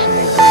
personal dreams.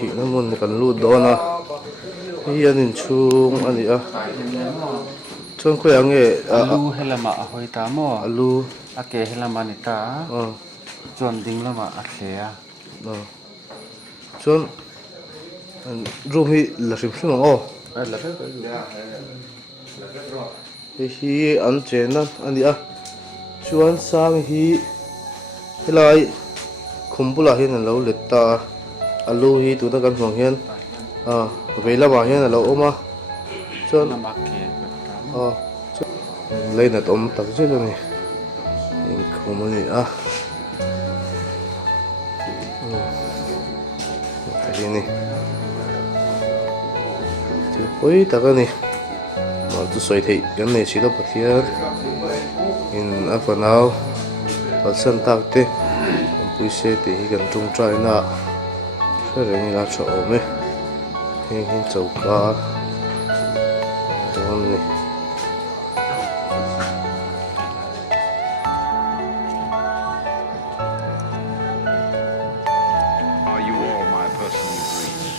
Thì nó muốn cần lụt đó na hi anh in chung anh à chung khỏe anh ấy alu helama hoi ta mo alu ake helama ni ta chon ding lama a thea chung room hi là sim sim ô la hi anh chen anh à chuan sang hi helai khumpula hian an lo let ta alu hi tu na kan hmang hian veila ma hian alo oma chuan lama ke ta leina tom tak che ni in khumani ini tu hoi takani ma tu soi thei kan nei silo pathian in afanau palsan takte puise te hi kan tung trai na reng la tho me hin chauka don ni Are you all my personal dreams?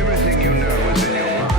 Everything you know is in your mind.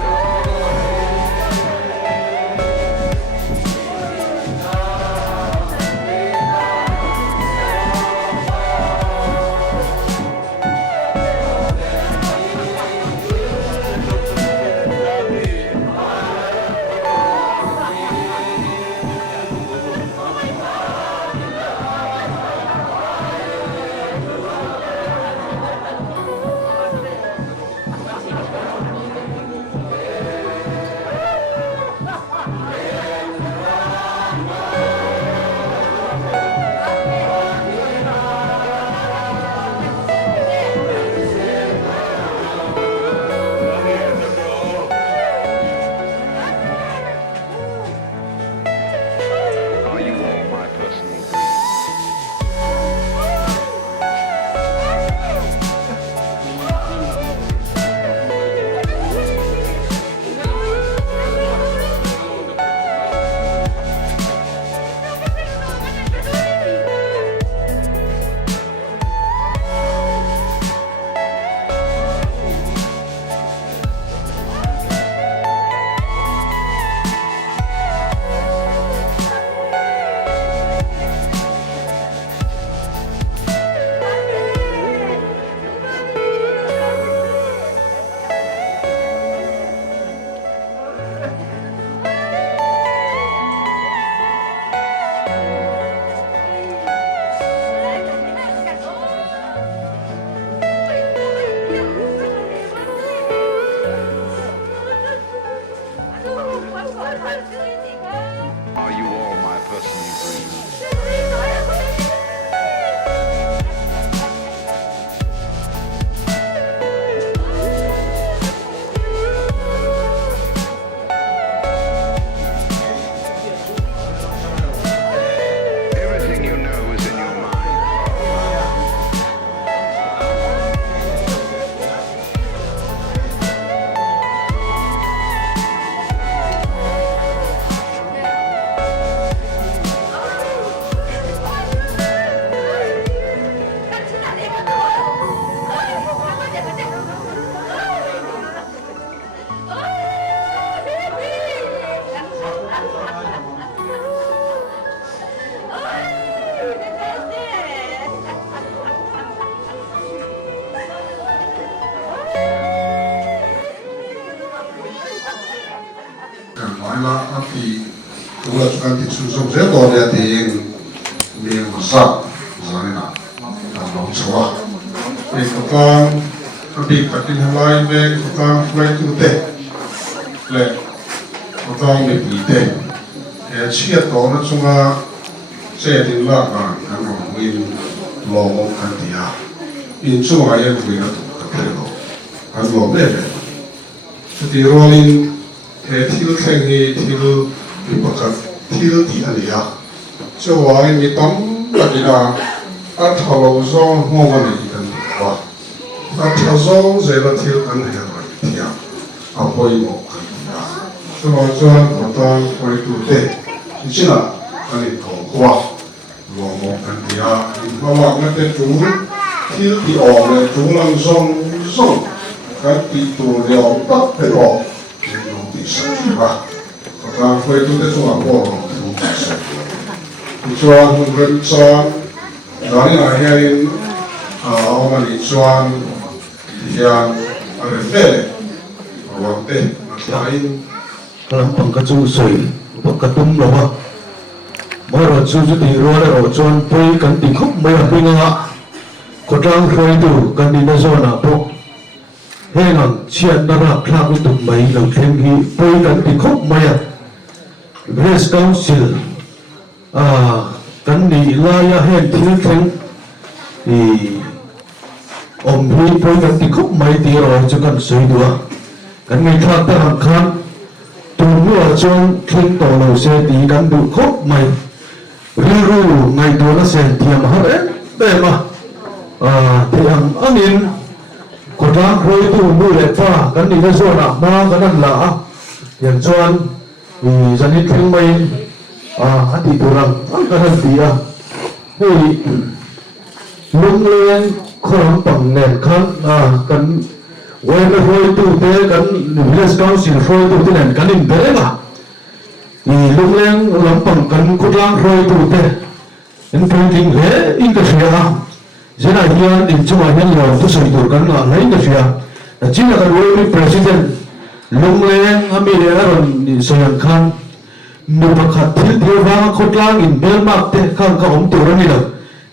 kan ti chu som se to le ti mi ma sa zani na ta lo chawa e ko tang a bi ka tin halai be ko tang flai tu te le ko tang mi pi te e chia to na chunga se tin la ka kan mo win lo mo kan ti ya in chunga ye ku na tu ka te lo kan lo me be ti rolling he thil thleng hi thil mi pakhat thil ti ani ya chuwai mi tam lakina a thalo zong mo wa ni kan wa a thalo zong ze la thil kan he ra ti ya a poi mo kan ya chuwai chuan ko tang poi tu te china ani ko wa lo mo kan ti ya in ma wa na te tu thil ti o le tu lang zong zong kan ti tu le o ta pe o và phơi tôi sẽ xuống bộ chuan hùng gần chuan đó là hiện ông anh chuan hiện ở đây hoàng tê mà thấy làm bằng cái chú sợi bằng cái tôm lẩu à mỗi lần chú chú thì rồi là chuan phơi cái tí khúc mấy hạt pin ngã có trang phơi đủ cái đi nó rồi là bộ hay là chuyện đó là khác với tụi mấy lần thêm khi phơi cái tí khúc mấy hạt Grace Council kan ni la ya hen thil theng thì om hi poi kan ti khop mai ti ro chu kan soi dua kan ngai thak ta han khan tu nu chon thing to lo se ti kan du khop mai ri ru ngai to na sen thiam har e ma thiam anin ko ta khoi tu nu le pa kan ni na zo na ma kan la yan chuan vì dân ít thương mây hát thì tụi rằng cái thân tí thì lung lên không bằng nền khăn cần quên cái phôi tụ tế cần village council phôi tụ tế nền cần in tế mà thì lung lên lắm bằng cần cốt lang phôi tụ tế in printing thế in cái phía thế này hiện in chung là nhân lòng tôi sử dụng cần là lấy cái phía chính là cái đối president lung lên ami le aron ni soyan khan nu pakhat thil thil wa khotlang in bel mak te khang ka om tur ani lo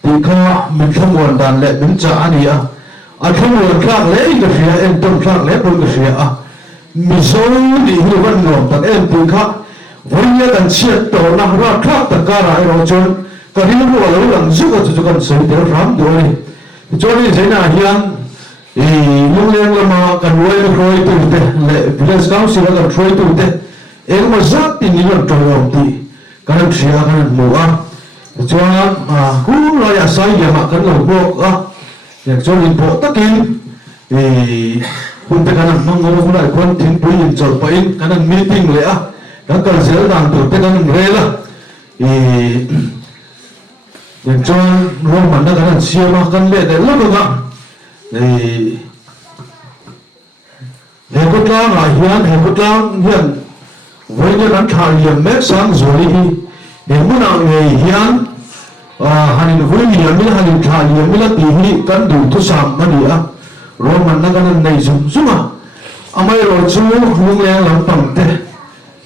ti kha min thamwan dan le min cha ani a thamwan khak le in ka fia en tom khak le pon ka fia mi so ni hi wan nom tak en ti kha voya kan chiat to na ra khak ta ka ra ro chon ka ri ru lo lang zu ka chu kan sei te ram do ni choni jaina hian lung lên là mà cần nuôi được rồi từ từ lệ village council là cần nuôi từ từ em mà rất thì nhiều trò lòng thì cái này sẽ cái này mua cho cú lo ya sai ya mà cần lòng mua để cho mình bộ tất nhiên thì hôm nay cái này mong muốn hôm nay quan thiên bùi nhìn chọn phải cái này meeting lệ cái cần sẽ làm từ cái này lệ là để cho luôn mà nó cái này siêu mà cần lệ để lắm rồi thì hệ cốt lang là hệ cốt lang hiện với những cái thảo hiểm mét sáng rồi thì hệ muốn nào người hiện hành với hiểm như hành thảo hiểm như là tỷ lệ cân đủ thu sắm mà đi rồi mình nó cái này dùng mà mấy rồi chú lung lên làm bằng thế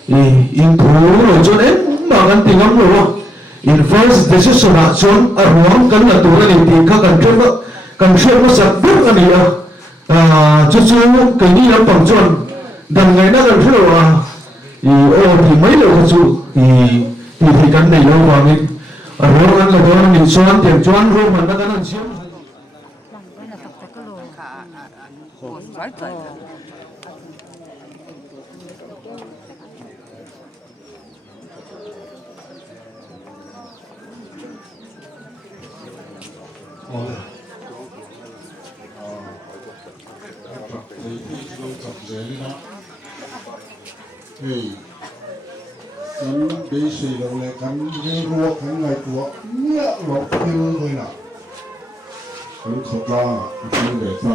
thì in thủ rồi cho đến mà cái tiếng ngắm rồi in first decision là chọn ở ruộng cái là tụ ra thì các cần chuyện nó sắp bước cái này chú cái gì làm bằng chọn đằng ngày nó cần chuyện thì thì mấy lời chú thì cái này lâu vào đi ruộng ăn là đó mình chọn tiền chọn ruộng mà nó cái này chiếm kan bị suy lo le kan ri ru kan ngai tua nia lo phil thôi nè kan khot la kan le ta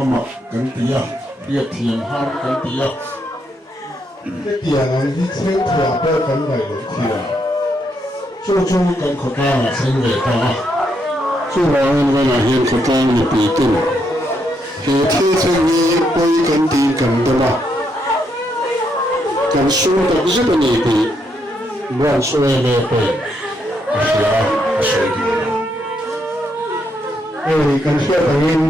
ama kan tia tia thiam har kan tia cái tia này đi theo thua pe kan ngai lo thia chu chu kan khot la sen le ta chu lo ngai na hian khot la ni pi tin he thi chen ni poi kan ti kan da la kan sung tak zet ani ti buan suai le pe sia asoi di kan sia tangin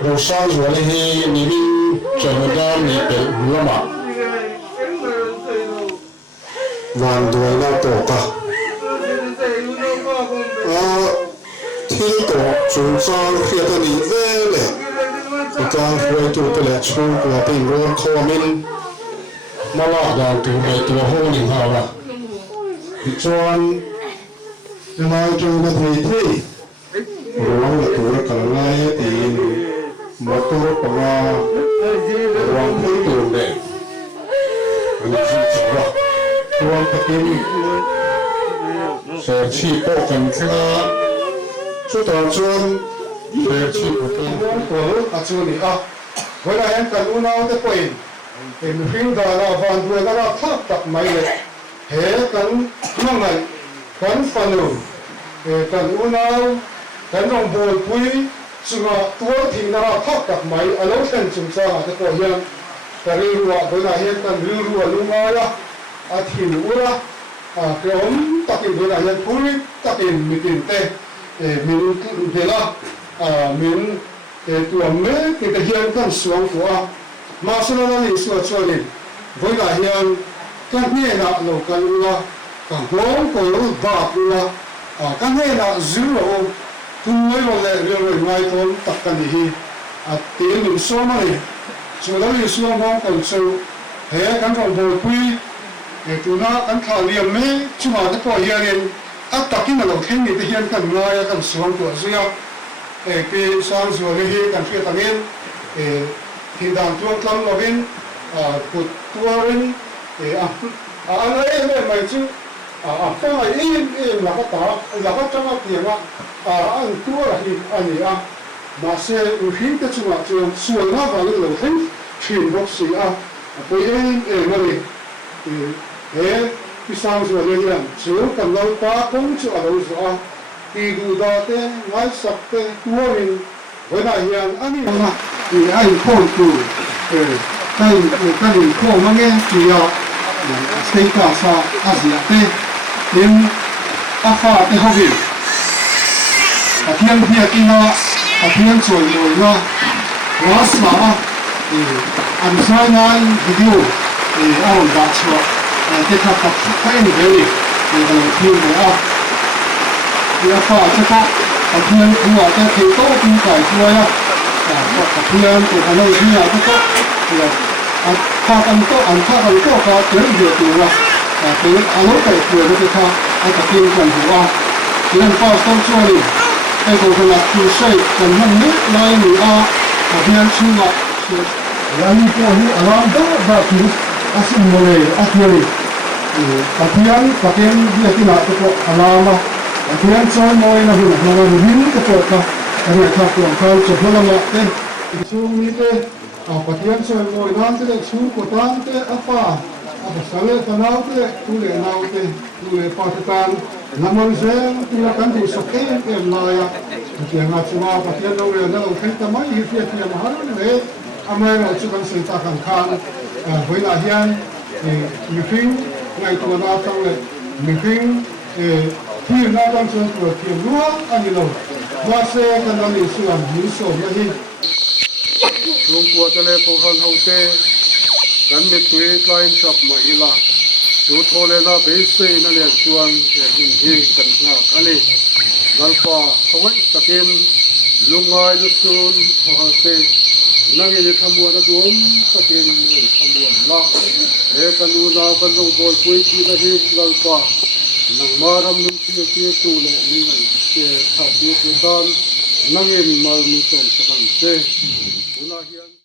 ro sa zo le hi ni ni chamadan ni pe lama nan doi na to ka thi to chung sang khia ta ni ve leการคุยตัวเป็นแหล่งช่วงตัวเป็นรถคอมินมาลากดาวตัวไปตัวห้องหนึ่งหาละอีกส่วนจะมาจูกันที่ร้องกับตัวกันไล่ตีนมาตัวปลาร้องให้ตัวเด็กอันนี้คือสระร้องตะกินเสียชีพกันเท่าชุดต่อจนเสียชีพกันตัวอาชีพนี้เวลาเห็นกันอุณหภูมิเป็นเห็นฟิวดาราฟันด้วยก็ทับตักไม่เลยเห็นกันนั่งไงกันฟันอยู่กันอุณหภูมิกันลงบนคุยสุดตัวทิ้งดาราทับตักไม่อารมณ์เส้นจุ่มซ่าแต่ก็ยังแต่เรื่องว่าเวลาเห็นกันเรื่องว่าลุงอะไรอาทิตย์อุระเกี่ยวกับตักอินเวลาเห็นคุยตักอินมีตินเตมีเวลามีตัวเมื่อที่จะเห็นกันสวงตัวมาสนานนี้สวดชวนนี้เวลาเห็นกันเนี่ยนะเรากันละกันร้องกันรู้บาปละกันเนี่ยนะจู่เราทุ่งไม่ลงเลยเรื่องไม่ตรงตักกันนี้เตียงสวมเลยส่วนเราสวมห้องกันสู้เห็นกันเราโดนคุยตัวน่ะกันข่าวเรียนไม่ชั่วโมงที่พอเห็นตักกินเราเท่งนี่จะเห็นกันง่ายกันสวงตัวเสียปีสองส่วนนี้กันเพื่อตั้งเงินที่ด่านตัวกลางเราเห็นปุตตัวเห็นอะไรเนี่ยไม่ใช่ฟังไอ้หลักตาหลักจังหวะเดียวว่าอันตัวอะไรอันนี้มาเสียหินก็จังหวะจังส่วนหน้าฝั่งเราเห็นหินบอกสิไปเองมาเลยปีสองส่วนนี้กันส่วนกันเราตาคงจะเราสิที่ดูดาเต้ไว้สักเต้ตัวเองเวลาเห็นอันนี้นะไอ้โคตรดูกันโคมันเงี้ยที่要สเต็กาซาอาเซียเต้เห็นอาฟ้าเต้เขาดิเพียงกินนะเพียงสวยเลยนะวาสนาอันสวยงามวิดีโอเอาดัชว่าเด็กขับไปนี่เลยเพียงเลยที่อาฟ้าจะก็เพียงหัวจะถือโต๊ะตีไก่ตัวนะเพียงตัวอะไรที่อยากจะก็ถ้ากันก็ถ้ากันก็เขาเจอเยอะตัวละเป็นอารมณ์แต่ตัวก็จะเขาตะเกียงกันหัวเรื่องก็ต้องช่วยไอ้คนละคือใช้กันมันนิดหน่อยหรือเพียงชื่อว่าแล้วนี่พวกนี้อารมณ์แบบที่อาศัยเลยอาศัยตะเกียงเรื่องที่มาตัวอารมณ์เพียงช่วยหน่อยนะหุ่นเราหินก็ตัวเขาอะไรเขาตัวเขาจะพลังละเต้นช่วงนี้เต้ปฏิญาณช่วยหน่อยนั่นเต้ชูกดตั้งเต้ฟ้าสาเลตนาวเต้ตุเลนาวเต้ตุเลปาติการน้ำมันเซนที่เรากันดูสเกลเต็มลายที่งานชัวปฏิญาณเราเรียนเราเห็นทำไมที่ที่มหาวิทยาลัยอเมริกาชุกันสิ่งต่างกันเวลาเรียนมีฟิงในตัวนาตั้งเลยมีฟิงที่น่าต้องเชื่อตัวที่รู้อันนี้เราว่าเสียกันนั่นส่วนมีส่วนยังไงลุงปัวจะเลยพวกเขาเอาเต้กันมีตัวกลายชับมาอีละจุดโทเลนะเบสเซ่นั่นแหละส่วนที่กันหน้าอันนี้นัลปาเขาไว้ตะเกียนลุงไงลุสุนเขาเต้นั่งยังทำบัวนะดวงตะเกียนทำบัวละกันดูดาวกันลงบอลคุยที่นั่นที่นัลปานังมารำนุ่งเที่ยวตัวเลยนี่ไงเที่ยวขับเที่ยวตอนนั่งเองมามีส่วนสักครั้งเซ่ Una